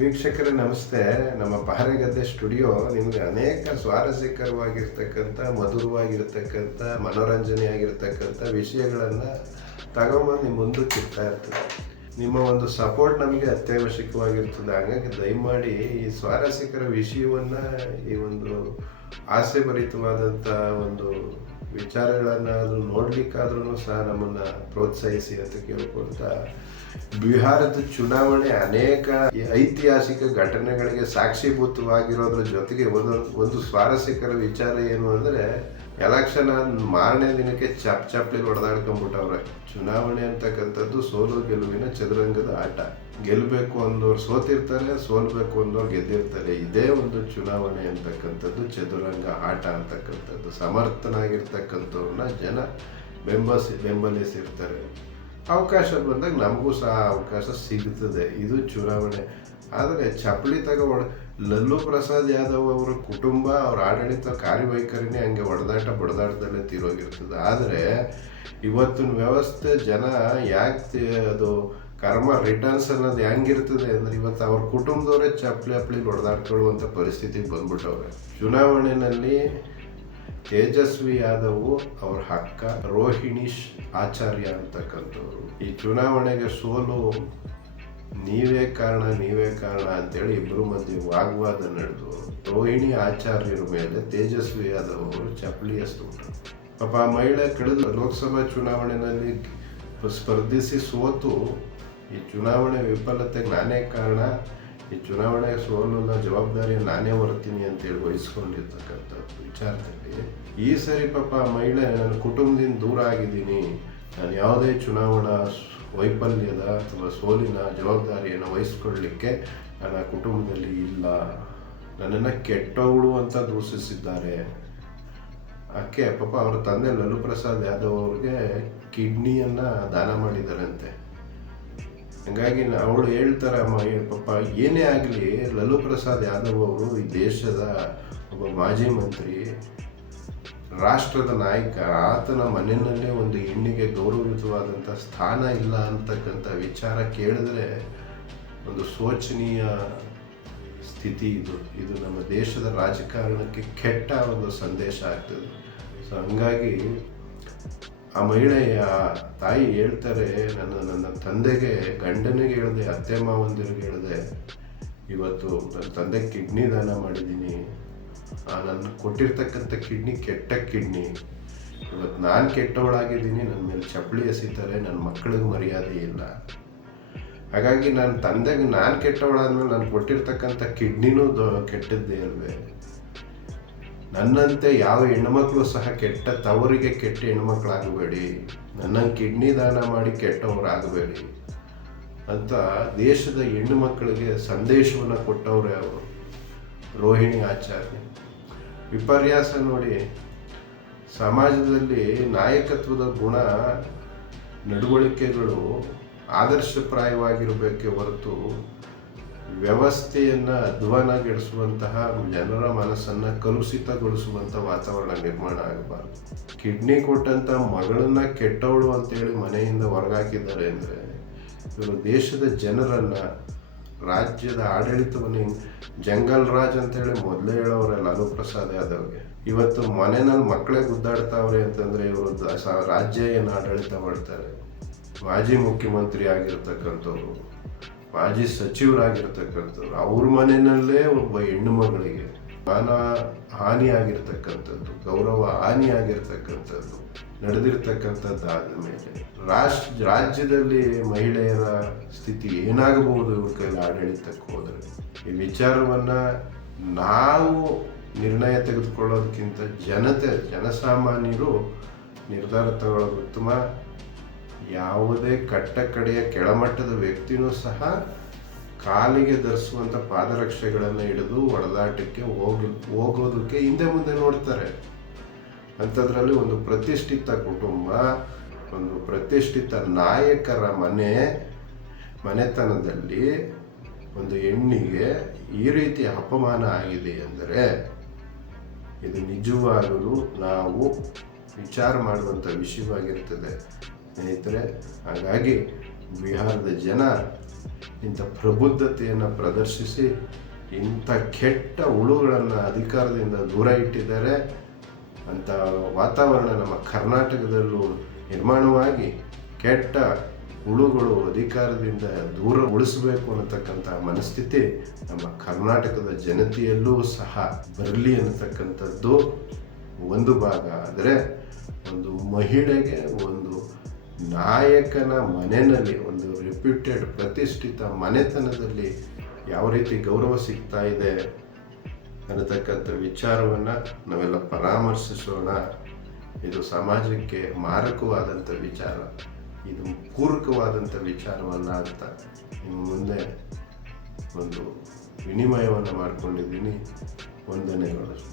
ವೀಕ್ಷಕರೇ, ನಮಸ್ತೆ. ನಮ್ಮ ಪಹರೆಗದ್ದೆ ಸ್ಟುಡಿಯೋ ನಿಮಗೆ ಅನೇಕ ಸ್ವಾರಸ್ಯಕರವಾಗಿರ್ತಕ್ಕಂಥ, ಮಧುರವಾಗಿರ್ತಕ್ಕಂಥ, ಮನೋರಂಜನೆಯಾಗಿರ್ತಕ್ಕಂಥ ವಿಷಯಗಳನ್ನು ತಗೊಂಬಂದು ನಿಮ್ಮ ಮುಂದಕ್ಕೆ ಇರ್ತಾ ಇರ್ತದೆ. ನಿಮ್ಮ ಒಂದು ಸಪೋರ್ಟ್ ನಮಗೆ ಅತ್ಯವಶ್ಯಕವಾಗಿರ್ತದೆ. ಹಾಗಾಗಿ ದಯಮಾಡಿ ಈ ಸ್ವಾರಸ್ಯಕರ ವಿಷಯವನ್ನು ಈ ಒಂದು ಆಸೆ ಭರಿತವಾದಂಥ ಒಂದು ವಿಚಾರಗಳನ್ನು ನೋಡಲಿಕ್ಕಾದ್ರೂ ನೋಡ್ಲಿಕ್ಕಾದ್ರೂ ಸಹ ನಮ್ಮನ್ನು ಪ್ರೋತ್ಸಾಹಿಸಿ ಅಂತ ಕೇಳ್ಕೊಳ್ತಾ ಬಿಹಾರದ ಚುನಾವಣೆ ಅನೇಕ ಐತಿಹಾಸಿಕ ಘಟನೆಗಳಿಗೆ ಸಾಕ್ಷೀಭೂತವಾಗಿರೋದ್ರ ಜೊತೆಗೆ ಒಂದು ಒಂದು ಸ್ವಾರಸ್ಯಕರ ವಿಚಾರ ಏನು ಅಂದರೆ ಎಲೆಕ್ಷನ್ ಆದ ಮಾರನೇ ದಿನಕ್ಕೆ ಚಪ್ ಚಪ್ಲಿ ಹೊಡೆದಾಡ್ಕೊಂಡ್ಬಿಟ್ಟವ್ರೆ ಚುನಾವಣೆ ಅಂತಕ್ಕಂಥದ್ದು ಸೋಲು ಗೆಲುವಿನ ಚದುರಂಗದ ಆಟ. ಗೆಲ್ಲಬೇಕು ಅಂದವ್ರು ಸೋತಿರ್ತಾರೆ, ಸೋಲ್ಬೇಕು ಅಂದವ್ರು ಗೆದ್ದಿರ್ತಾರೆ. ಇದೇ ಒಂದು ಚುನಾವಣೆ ಅಂತಕ್ಕಂಥದ್ದು ಚದುರಂಗ ಆಟ ಅಂತಕ್ಕಂಥದ್ದು. ಸಮರ್ಥನಾಗಿರ್ತಕ್ಕಂಥವ್ರನ್ನ ಜನ ಬೆಂಬಸಿ, ಬೆಂಬಲಿಸಿರ್ತಾರೆ. ಅವಕಾಶ ಬಂದಾಗ ನಮಗೂ ಸಹ ಅವಕಾಶ ಸಿಗ್ತದೆ. ಇದು ಚುನಾವಣೆ. ಆದರೆ ಚಪ್ಪಲಿ ತಗೋ ಹೊಡ್ ಲಲ್ಲು ಪ್ರಸಾದ್ ಯಾದವ್ ಅವರ ಕುಟುಂಬ, ಅವ್ರ ಆಡಳಿತ ಕಾರ್ಯವೈಖರಿನೇ ಹಂಗೆ ಹೊಡೆದಾಟ ಬಡದಾಟದಲ್ಲೇ ತೀರೋಗಿರ್ತದೆ. ಆದರೆ ಇವತ್ತಿನ ವ್ಯವಸ್ಥೆ ಜನ ಯಾಕೆ ಅದು ಕರ್ಮ ರಿಟರ್ನ್ಸ್ ಅನ್ನೋದು ಹೆಂಗಿರ್ತದೆ ಅಂದರೆ ಇವತ್ತು ಅವ್ರ ಕುಟುಂಬದವರೇ ಚಪ್ಪಲಿ ಅಪ್ಲಿ ಹೊಡೆದಾಡ್ಕೊಳ್ಳುವಂಥ ಪರಿಸ್ಥಿತಿಗೆ ಬಂದ್ಬಿಟ್ಟವ್ರೆ. ಚುನಾವಣೆಯಲ್ಲಿ ತೇಜಸ್ವಿ ಯಾದವ್ ಅವ್ರ ಅಕ್ಕ ರೋಹಿಣೀಶ್ ಆಚಾರ್ಯ ಅಂತಕ್ಕಂಥವ್ರು. ಈ ಚುನಾವಣೆಗೆ ಸೋಲು ನೀವೇ ಕಾರಣ ನೀವೇ ಕಾರಣ ಅಂತೇಳಿ ಇಬ್ಬರು ಮಧ್ಯೆ ವಾಗ್ವಾದ ನಡೆದು ರೋಹಿಣಿ ಆಚಾರ್ಯರ ಮೇಲೆ ತೇಜಸ್ವಿ ಯಾದವ್ ಅವರು ಚಪ್ಪಲಿ ಎಸ್ಬಿಟ್ರು ಪಾಪ ಆ ಮಹಿಳೆ ಕಳೆದ ಲೋಕಸಭಾ ಚುನಾವಣೆಯಲ್ಲಿ ಸ್ಪರ್ಧಿಸಿ ಸೋತು. ಈ ಚುನಾವಣೆ ವಿಫಲತೆಗೆ ನಾನೇ ಕಾರಣ. ಈ ಚುನಾವಣೆ ಸೋಲುನ ಜವಾಬ್ದಾರಿ ನಾನೇ ಹೊರ್ತೀನಿ ಅಂತೇಳಿ ವಹಿಸ್ಕೊಂಡಿರ್ತಕ್ಕಂಥದ್ದು ವಿಚಾರದಲ್ಲಿ ಈ ಸರಿ ಪಾಪ ಮಹಿಳೆ ನನ್ನ ಕುಟುಂಬದಿಂದ ದೂರ ಆಗಿದ್ದೀನಿ. ನಾನು ಯಾವುದೇ ಚುನಾವಣಾ ವೈಫಲ್ಯದ ಅಥವಾ ಸೋಲಿನ ಜವಾಬ್ದಾರಿಯನ್ನು ವಹಿಸ್ಕೊಳ್ಳಿಕ್ಕೆ ನನ್ನ ಕುಟುಂಬದಲ್ಲಿ ಇಲ್ಲ. ನನ್ನನ್ನು ಕೆಟ್ಟವಳು ಅಂತ ದೂಷಿಸಿದ್ದಾರೆ ಅಕ್ಕೆ ಪಾಪ ಅವರ ತಂದೆ ಲಲ್ಲು ಪ್ರಸಾದ್ ಯಾದವ್ ಅವ್ರಿಗೆ ಕಿಡ್ನಿಯನ್ನು ದಾನ ಮಾಡಿದಾರಂತೆ. ಹಂಗಾಗಿ ಅವಳು ಹೇಳ್ತಾರೆ, ಅಮ್ಮ ಪಾಪ ಏನೇ ಆಗಲಿ ಲಲ್ಲು ಪ್ರಸಾದ್ ಯಾದವ್ ಅವರು ಈ ದೇಶದ ಒಬ್ಬ ಮಾಜಿ ಮಂತ್ರಿ ರಾಷ್ಟ್ರದ ನಾಯಕ, ಆತನ ಮನೆಯಲ್ಲೇ ಒಂದು ಹೆಣ್ಣಿಗೆ ಗೌರವಯುತವಾದಂಥ ಸ್ಥಾನ ಇಲ್ಲ ಅಂತಕ್ಕಂಥ ವಿಚಾರ ಕೇಳಿದ್ರೆ ಒಂದು ಶೋಚನೀಯ ಸ್ಥಿತಿ ಇದು. ಇದು ನಮ್ಮ ದೇಶದ ರಾಜಕಾರಣಕ್ಕೆ ಕೆಟ್ಟ ಒಂದು ಸಂದೇಶ ಆಗ್ತದೆ. ಸೊ ಹಂಗಾಗಿ ಆ ಮಹಿಳೆಯ ತಾಯಿ ಹೇಳ್ತಾರೆ, ನನ್ನ ನನ್ನ ತಂದೆಗೆ, ಗಂಡನಿಗೆ ಹೇಳಿದೆ, ಅತ್ತೆ ಮಾವಂದಿರಿಗೆ ಹೇಳಿದೆ, ಇವತ್ತು ನನ್ನ ತಂದೆ ಕಿಡ್ನಿ ದಾನ ಮಾಡಿದ್ದೀನಿ. ನನ್ನ ಕೊಟ್ಟಿರ್ತಕ್ಕಂಥ ಕಿಡ್ನಿ ಕೆಟ್ಟ ಕಿಡ್ನಿ. ಇವತ್ತು ನಾನು ಕೆಟ್ಟವಳಾಗಿದ್ದೀನಿ ನನ್ನ ಮೇಲೆ ಚಪ್ಪಳಿ ಎಸಿತಾರೆ ನನ್ನ ಮಕ್ಕಳಿಗೆ ಮರ್ಯಾದೆ ಇಲ್ಲ. ಹಾಗಾಗಿ ನನ್ನ ತಂದೆಗೆ ನಾನು ಕೆಟ್ಟವಳಾದ್ಮೇಲೆ ನಾನು ಕೊಟ್ಟಿರ್ತಕ್ಕಂಥ ಕಿಡ್ನಿನೂ ದೊ- ಕೆಟ್ಟದ್ದೇ ಅಲ್ವೇ. ನನ್ನಂತೆ ಯಾವ ಹೆಣ್ಮಕ್ಳು ಸಹ ಕೆಟ್ಟ ತವರಿಗೆ ಕೆಟ್ಟ ಹೆಣ್ಮಕ್ಳಾಗಬೇಡಿ. ನನ್ನ ಕಿಡ್ನಿ ದಾನ ಮಾಡಿ ಕೆಟ್ಟವರಾಗಬೇಡಿ. ಅಂತ ದೇಶದ ಹೆಣ್ಣು ಮಕ್ಕಳಿಗೆ ಸಂದೇಶವನ್ನು ಕೊಟ್ಟವರೇ ಅವರು. ರೋಹಿಣಿ ಆಚಾರ್ಯ. ವಿಪರ್ಯಾಸ ನೋಡಿ, ಸಮಾಜದಲ್ಲಿ ನಾಯಕತ್ವದ ಗುಣ ನಡವಳಿಕೆಗಳು ಆದರ್ಶಪ್ರಾಯವಾಗಿರಬೇಕೆ ಹೊರತು ವ್ಯವಸ್ಥೆಯನ್ನು ಅಧ್ವಾನಗೆಡಿಸುವಂತಹ ಜನರ ಮನಸ್ಸನ್ನು ಕಲುಷಿತಗೊಳಿಸುವಂಥ ವಾತಾವರಣ ನಿರ್ಮಾಣ ಆಗಬಾರ್ದು. ಕಿಡ್ನಿ ಕೊಟ್ಟಂಥ ಮಗಳನ್ನ ಕೆಟ್ಟವಳು ಅಂತೇಳಿ ಮನೆಯಿಂದ ಹೊರಗಾಕಿದ್ದಾರೆ ಅಂದರೆ, ಇವರು ದೇಶದ ಜನರನ್ನು ರಾಜ್ಯದ ಆಡಳಿತವನ್ನು ಜಂಗಲ್ ರಾಜ್ ಅಂತೇಳಿ ಮೊದಲೇ ಹೇಳೋರೆ ಲಾಲು ಪ್ರಸಾದ್ ಯಾದವ್ಗೆ. ಇವತ್ತು ಮನೆಯಲ್ಲಿ ಮಕ್ಕಳೇ ಗುದ್ದಾಡ್ತಾವ್ರೆ ಅಂತಂದ್ರೆ ಇವರು ರಾಜ್ಯ ಏನು ಆಡಳಿತ ಮಾಡ್ತಾರೆ? ಮಾಜಿ ಮುಖ್ಯಮಂತ್ರಿ ಆಗಿರ್ತಕ್ಕಂಥವ್ರು, ಮಾಜಿ ಸಚಿವರಾಗಿರ್ತಕ್ಕಂಥವ್ರು, ಅವ್ರ ಮನೆಯಲ್ಲೇ ಒಬ್ಬ ಹೆಣ್ಣು ಮಗಳಿಗೆ ಮಾನ ಹಾನಿಯಾಗಿರ್ತಕ್ಕಂಥದ್ದು, ಗೌರವ ಹಾನಿಯಾಗಿರ್ತಕ್ಕಂಥದ್ದು, ನಡೆದಿರ್ತಕ್ಕಂಥದ್ದಾದ ಮೇಲೆ ರಾಷ್ಟ್ರ, ರಾಜ್ಯದಲ್ಲಿ ಮಹಿಳೆಯರ ಸ್ಥಿತಿ ಏನಾಗಬಹುದು ಇವ್ರ ಕೈಲಿ ಆಡಳಿತಕ್ಕೆ ಹೋದರೆ? ಈ ವಿಚಾರವನ್ನು ನಾವು ನಿರ್ಣಯ ತೆಗೆದುಕೊಳ್ಳೋದಕ್ಕಿಂತ ಜನತೆ, ಜನಸಾಮಾನ್ಯರು ನಿರ್ಧಾರ ತಗೊಳ್ಳೋದು ಉತ್ತಮ. ಯಾವುದೇ ಕಟ್ಟ ಕಡೆಯ ಕೆಳಮಟ್ಟದ ವ್ಯಕ್ತಿನೂ ಸಹ ಕಾಲಿಗೆ ಧರಿಸುವಂಥ ಪಾದರಕ್ಷೆಗಳನ್ನು ಹಿಡಿದು ಹೊಡೆದಾಟಕ್ಕೆ ಹೋಗಿ, ಹೋಗೋದಕ್ಕೆ ಹಿಂದೆ ಮುಂದೆ ನೋಡ್ತಾರೆ. ಅಂಥದ್ರಲ್ಲಿ ಒಂದು ಪ್ರತಿಷ್ಠಿತ ಕುಟುಂಬ, ಒಂದು ಪ್ರತಿಷ್ಠಿತ ನಾಯಕರ ಮನೆ, ಮನೆತನದಲ್ಲಿ ಒಂದು ಹೆಣ್ಣಿಗೆ ಈ ರೀತಿ ಅಪಮಾನ ಆಗಿದೆ ಅಂದರೆ, ಇದು ನಿಜವಾಗಲೂ ನಾವು ವಿಚಾರ ಮಾಡುವಂಥ ವಿಷಯವಾಗಿರ್ತದೆ. ಸ್ನೇಹಿತರೆ, ಹಾಗಾಗಿ ಬಿಹಾರದ ಜನ ಇಂಥ ಪ್ರಬುದ್ಧತೆಯನ್ನು ಪ್ರದರ್ಶಿಸಿ ಇಂಥ ಕೆಟ್ಟ ಹುಳುಗಳನ್ನು ಅಧಿಕಾರದಿಂದ ದೂರ ಇಟ್ಟಿದ್ದಾರೆ ಅಂಥ ವಾತಾವರಣ ನಮ್ಮ ಕರ್ನಾಟಕದಲ್ಲೂ ನಿರ್ಮಾಣವಾಗಿ ಕೆಟ್ಟ ಹುಳುಗಳು ಅಧಿಕಾರದಿಂದ ದೂರ ಉಳಿಸಬೇಕು ಅನ್ನತಕ್ಕಂಥ ಮನಸ್ಥಿತಿ ನಮ್ಮ ಕರ್ನಾಟಕದ ಜನತೆಯಲ್ಲೂ ಸಹ ಬರಲಿ ಅನ್ನತಕ್ಕಂಥದ್ದು ಒಂದು ಭಾಗ. ಆದರೆ ಒಂದು ಮಹಿಳೆಗೆ ಒಂದು ನಾಯಕನ ಮನೆಯಲ್ಲಿ ಒಂದು ರೆಪ್ಯೂಟೆಡ್ ಪ್ರತಿಷ್ಠಿತ ಮನೆತನದಲ್ಲಿ ಯಾವ ರೀತಿ ಗೌರವ ಸಿಗ್ತಾ ಇದೆ ಅನ್ನತಕ್ಕಂಥ ವಿಚಾರವನ್ನು ನಾವೆಲ್ಲ ಪರಾಮರ್ಶಿಸೋಣ. ಇದು ಸಮಾಜಕ್ಕೆ ಮಾರಕವಾದಂಥ ವಿಚಾರ. ಇದು ಪೂರಕವಾದಂಥ ವಿಚಾರವಲ್ಲ ಅಂತ ನಿಮ್ಮ ಮುಂದೆ ಒಂದು ವಿನಿಮಯವನ್ನು ಮಾಡಿಕೊಂಡಿದ್ದೀನಿ. ವಂದನೆಗಳು.